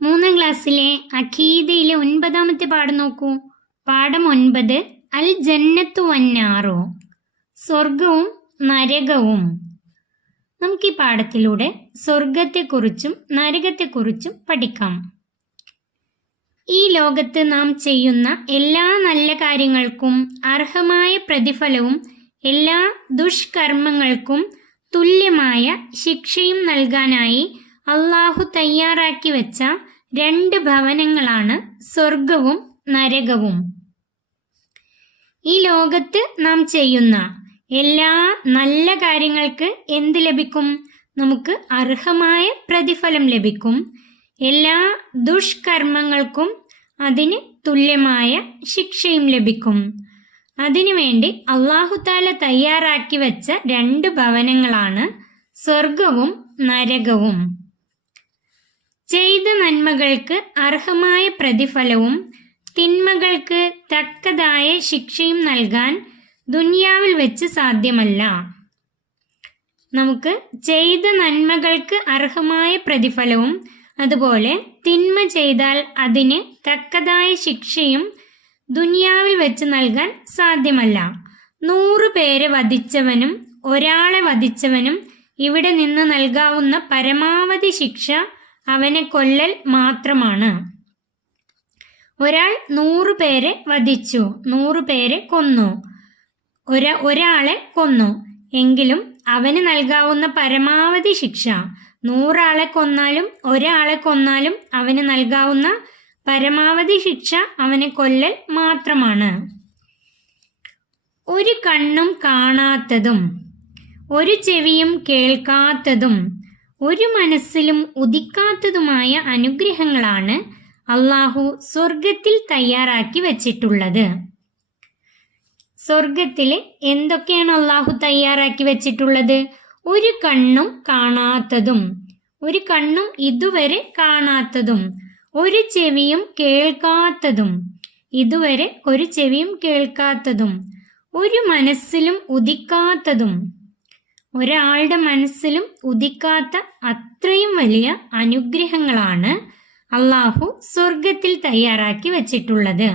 മൂന്നാം ക്ലാസ്സിലെ അഖീദയിലെ 9ാമത്തെ പാഠം നോക്കൂ. പാഠം 9, അൽ ജന്നത്തു വന്നാറോ, സ്വർഗവും നരകവും. നമുക്ക് ഈ പാഠത്തിലൂടെ സ്വർഗത്തെക്കുറിച്ചും നരകത്തെക്കുറിച്ചും പഠിക്കാം. ഈ ലോകത്ത് നാം ചെയ്യുന്ന എല്ലാ നല്ല കാര്യങ്ങൾക്കും അർഹമായ പ്രതിഫലവും എല്ലാ ദുഷ്കർമ്മങ്ങൾക്കും തുല്യമായ ശിക്ഷയും നൽകാനായി അള്ളാഹു തയ്യാറാക്കി വെച്ച 2 ഭവനങ്ങളാണ് സ്വർഗവും നരകവും. ഈ ലോകത്ത് നാം ചെയ്യുന്ന എല്ലാ നല്ല കാര്യങ്ങൾക്ക് എന്ത് ലഭിക്കും? നമുക്ക് അർഹമായ പ്രതിഫലം ലഭിക്കും. എല്ലാ ദുഷ്കർമ്മങ്ങൾക്കും അതിന് തുല്യമായ ശിക്ഷയും ലഭിക്കും. അതിനുവേണ്ടി അല്ലാഹു തആല തയ്യാറാക്കി വെച്ച 2 ഭവനങ്ങളാണ് സ്വർഗവും നരകവും. ചെയ്ത നന്മകൾക്ക് അർഹമായ പ്രതിഫലവും തിന്മകൾക്ക് തക്കതായ ശിക്ഷയും നൽകാൻ ദുനിയാവിൽ വെച്ച് സാധ്യമല്ല. നമുക്ക് ചെയ്ത നന്മകൾക്ക് അർഹമായ പ്രതിഫലവും അതുപോലെ തിന്മ ചെയ്താൽ അതിന് തക്കതായ ശിക്ഷയും ദുനിയാവിൽ വെച്ച് നൽകാൻ സാധ്യമല്ല. 100 പേരെ വധിച്ചവനും ഒരാളെ വധിച്ചവനും ഇവിടെ നിന്ന് നൽകാവുന്ന പരമാവധി ശിക്ഷ അവനെ കൊല്ലൽ മാത്രമാണ്. ഒരാൾ 100 പേരെ വധിച്ചു, 100 പേരെ കൊന്നു, ഒരാളെ കൊന്നു എങ്കിലും അവന് നൽകാവുന്ന പരമാവധി ശിക്ഷ 100 ആളെ കൊന്നാലും ഒരാളെ കൊന്നാലും അവന് നൽകാവുന്ന പരമാവധി ശിക്ഷ അവനെ കൊല്ലൽ മാത്രമാണ്. ഒരു കണ്ണും കാണാത്തതും ഒരു ചെവിയും കേൾക്കാത്തതും ഒരു മനസ്സിലും ഉദിക്കാത്തതുമായ അനുഗ്രഹങ്ങളാണ് അള്ളാഹു സ്വർഗത്തിൽ തയ്യാറാക്കി വച്ചിട്ടുള്ളത്. സ്വർഗത്തിൽ എന്തൊക്കെയാണ് അള്ളാഹു തയ്യാറാക്കി വച്ചിട്ടുള്ളത്? ഒരു കണ്ണും കാണാത്തതും, ഒരു കണ്ണും ഇതുവരെ കാണാത്തതും, ഒരു ചെവിയും കേൾക്കാത്തതും, ഇതുവരെ ഒരു ചെവിയും കേൾക്കാത്തതും, ഒരു മനസ്സിലും ഉദിക്കാത്തതും, ഒരാളുടെ മനസ്സിലും ഉദിക്കാത്ത അത്രയും വലിയ അനുഗ്രഹങ്ങളാണ് അള്ളാഹു സ്വർഗത്തിൽ തയ്യാറാക്കി വച്ചിട്ടുള്ളത്.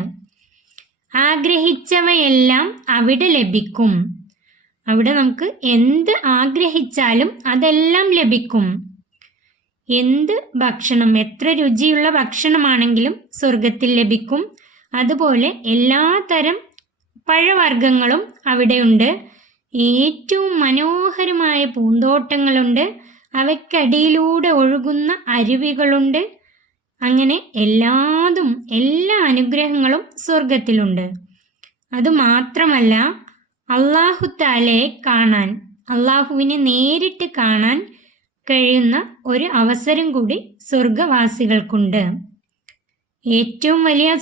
ആഗ്രഹിച്ചവയെല്ലാം അവിടെ ലഭിക്കും. അവിടെ നമുക്ക് എന്ത് ആഗ്രഹിച്ചാലും അതെല്ലാം ലഭിക്കും. എന്ത് ഭക്ഷണം, എത്ര രുചിയുള്ള ഭക്ഷണമാണെങ്കിലും സ്വർഗത്തിൽ ലഭിക്കും. അതുപോലെ എല്ലാ തരം പഴവർഗ്ഗങ്ങളും അവിടെയുണ്ട്. ഏറ്റവും മനോഹരമായ പൂന്തോട്ടങ്ങളുണ്ട്. അവയ്ക്കടിയിലൂടെ ഒഴുകുന്ന അരുവികളുണ്ട്. അങ്ങനെ എല്ലാ അനുഗ്രഹങ്ങളും സ്വർഗത്തിലുണ്ട്. അതുമാത്രമല്ല, അല്ലാഹു തആലയെ കാണാൻ, അല്ലാഹുവിനെ നേരിട്ട് കാണാൻ കഴിയുന്ന ഒരു അവസരം കൂടി സ്വർഗവാസികൾക്കുണ്ട്.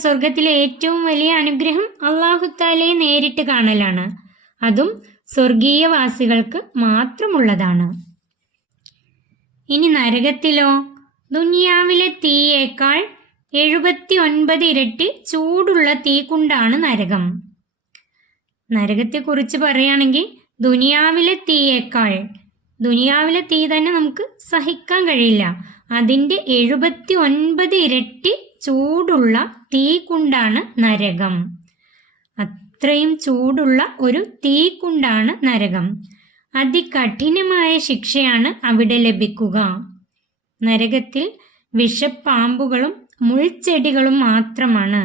സ്വർഗത്തിലെ ഏറ്റവും വലിയ അനുഗ്രഹം അല്ലാഹു തആലയെ നേരിട്ട് കാണലാണ്. അതും സ്വർഗീയവാസികൾക്ക് മാത്രമുള്ളതാണ്. ഇനി നരകത്തിലോ? ദുനിയാവിലെ തീയേക്കാൾ 79 ഇരട്ടി ചൂടുള്ള തീ കൊണ്ടാണ് നരകം. നരകത്തെക്കുറിച്ച് പറയുകയാണെങ്കിൽ ദുനിയാവിലെ തീ തന്നെ നമുക്ക് സഹിക്കാൻ കഴിയില്ല. അതിൻ്റെ 79 ഇരട്ടി ചൂടുള്ള തീ കൊണ്ടാണ് നരകം. അത്രയും ചൂടുള്ള ഒരു തീ കൊണ്ടാണ് നരകം. അതികഠിനമായ ശിക്ഷയാണ് അവിടെ ലഭിക്കുക. നരകത്തിൽ വിഷപ്പാമ്പുകളും മുൾച്ചെടികളും മാത്രമാണ്.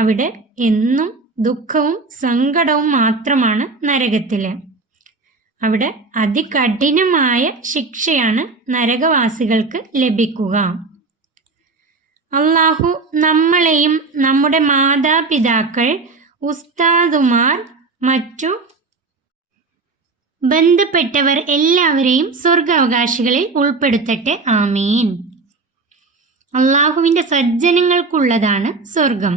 അവിടെ എന്നും ദുഃഖവും സങ്കടവും മാത്രമാണ് നരകത്തില്. അവിടെ അതികഠിനമായ ശിക്ഷയാണ് നരകവാസികൾക്ക് ലഭിക്കുക. അള്ളാഹു നമ്മളെയും നമ്മുടെ മാതാപിതാക്കൾ, ഉസ്താദുമാർ, മറ്റു ബന്ധപ്പെട്ടവർ എല്ലാവരെയും സ്വർഗാവകാശികളിൽ ഉൾപ്പെടുത്തട്ടെ. ആമീൻ. അള്ളാഹുവിൻ്റെ സജ്ജനങ്ങൾക്കുള്ളതാണ് സ്വർഗം.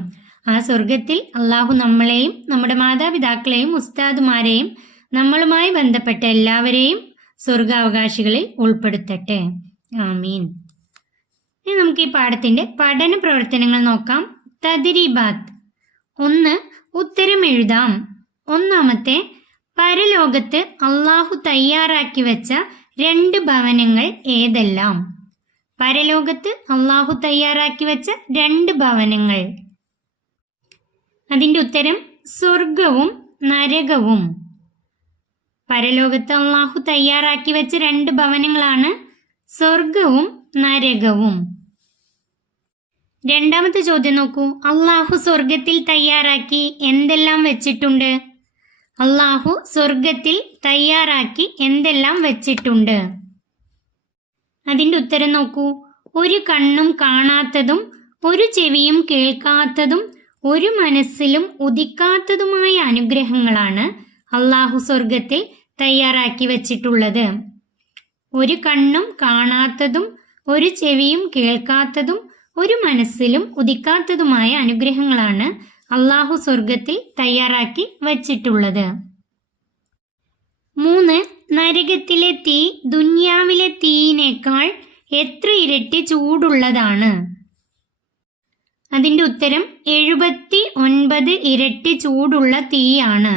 ആ സ്വർഗത്തിൽ അള്ളാഹു നമ്മളെയും നമ്മുടെ മാതാപിതാക്കളെയും ഉസ്താദുമാരെയും നമ്മളുമായി ബന്ധപ്പെട്ട എല്ലാവരെയും സ്വർഗാവകാശികളിൽ ഉൾപ്പെടുത്തട്ടെ. ആമീൻ. ഇനി നമുക്ക് ഈ പാഠത്തിൻ്റെ പഠന പ്രവർത്തനങ്ങൾ നോക്കാം. തദ്രീബാത്ത്. 1. ഉത്തരം എഴുതാം. ഒന്നാമത്തെ, പരലോകത്ത് അള്ളാഹു തയ്യാറാക്കി വെച്ച 2 ഭവനങ്ങൾ ഏതെല്ലാം? പരലോകത്ത് അള്ളാഹു തയ്യാറാക്കി വെച്ച 2 ഭവനങ്ങൾ. അതിൻ്റെ ഉത്തരം സ്വർഗവും നരകവും. പരലോകത്ത് അള്ളാഹു തയ്യാറാക്കി വെച്ച 2 ഭവനങ്ങളാണ് സ്വർഗവും നരകവും. രണ്ടാമത്തെ ചോദ്യം നോക്കൂ. അള്ളാഹു സ്വർഗത്തിൽ തയ്യാറാക്കി എന്തെല്ലാം വെച്ചിട്ടുണ്ട്? അള്ളാഹു സ്വർഗത്തിൽ തയ്യാറാക്കി എന്തെല്ലാം വെച്ചിട്ടുണ്ട്? അതിൻ്റെ ഉത്തരം നോക്കൂ. ഒരു കണ്ണും കാണാത്തതും ഒരു ചെവിയും കേൾക്കാത്തതും ഒരു മനസ്സിലും ഉദിക്കാത്തതുമായ അനുഗ്രഹങ്ങളാണ് അള്ളാഹു സ്വർഗത്തിൽ തയ്യാറാക്കി വെച്ചിട്ടുള്ളത്. ഒരു കണ്ണും കാണാത്തതും ഒരു ചെവിയും കേൾക്കാത്തതും ഒരു മനസ്സിലും ഉദിക്കാത്തതുമായ അനുഗ്രഹങ്ങളാണ് അള്ളാഹു സ്വർഗത്തിൽ തയ്യാറാക്കി വച്ചിട്ടുള്ളത്. 3. നരകത്തിലെ തീ ദുനിയാവിലെ തീയിനേക്കാൾ എത്ര ഇരട്ടി ചൂടുള്ളതാണ്? അതിൻ്റെ ഉത്തരം 79 ഇരട്ടി ചൂടുള്ള തീയാണ്.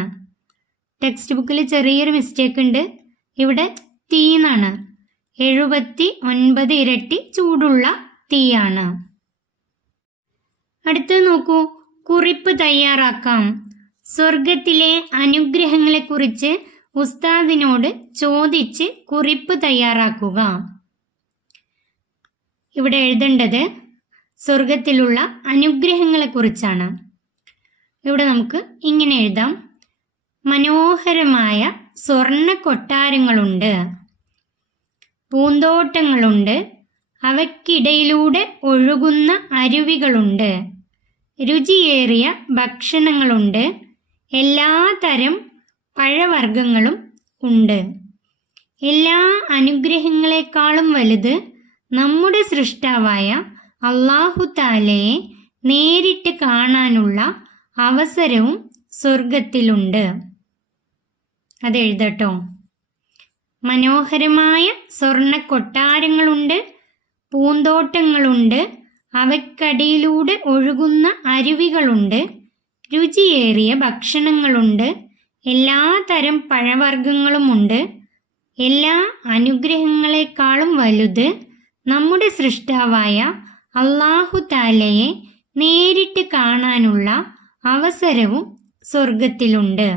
ടെക്സ്റ്റ് ബുക്കിൽ ചെറിയൊരു മിസ്റ്റേക്ക് ഉണ്ട്. ഇവിടെ തീ എന്നാണ്. 79 ഇരട്ടി ചൂടുള്ള തീയാണ്. അടുത്തത് നോക്കൂ. കുറിപ്പ് തയ്യാറാക്കാം. സ്വർഗത്തിലെ അനുഗ്രഹങ്ങളെക്കുറിച്ച് ഉസ്താദിനോട് ചോദിച്ച് കുറിപ്പ് തയ്യാറാക്കുക. ഇവിടെ എഴുതേണ്ടത് സ്വർഗത്തിലുള്ള അനുഗ്രഹങ്ങളെക്കുറിച്ചാണ്. ഇവിടെ നമുക്ക് ഇങ്ങനെ എഴുതാം. മനോഹരമായ സ്വർണ്ണ കൊട്ടാരങ്ങളുണ്ട്, പൂന്തോട്ടങ്ങളുണ്ട്, അവയ്ക്കിടയിലൂടെ ഒഴുകുന്ന അരുവികളുണ്ട്, രുചിയേറിയ ഭക്ഷണങ്ങളുണ്ട്, എല്ലാ തരം പഴവർഗ്ഗങ്ങളും ഉണ്ട്. എല്ലാ അനുഗ്രഹങ്ങളെക്കാളും വലുത് നമ്മുടെ സൃഷ്ടാവായ അല്ലാഹു തആലയെ നേരിട്ട് കാണാനുള്ള അവസരവും സ്വർഗത്തിലുണ്ട്. അതെഴുതട്ടോ. മനോഹരമായ സ്വർണ്ണ കൊട്ടാരങ്ങളുണ്ട്, പൂന്തോട്ടങ്ങളുണ്ട്, അവയ്ക്കടിയിലൂടെ ഒഴുകുന്ന അരുവികളുണ്ട്, രുചിയേറിയ ഭക്ഷണങ്ങളുണ്ട്, എല്ലാ തരം പഴവർഗ്ഗങ്ങളുമുണ്ട്. എല്ലാ അനുഗ്രഹങ്ങളെക്കാളും വലുത് നമ്മുടെ സൃഷ്ടാവായ അല്ലാഹു തആലയെ നേരിട്ട് കാണാനുള്ള അവസരവും സ്വർഗത്തിലുണ്ട്.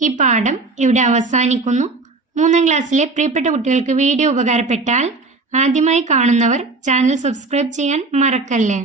ഈ പാഠം ഇവിടെ അവസാനിക്കുന്നു. 3ാം ക്ലാസ്സിലെ പ്രിയപ്പെട്ട കുട്ടികൾക്ക് വീഡിയോ ഉപകാരപ്പെട്ടാൽ ആദ്യമായി കാണുന്നവർ ചാനൽ സബ്സ്ക്രൈബ് ചെയ്യാൻ മറക്കല്ലേ.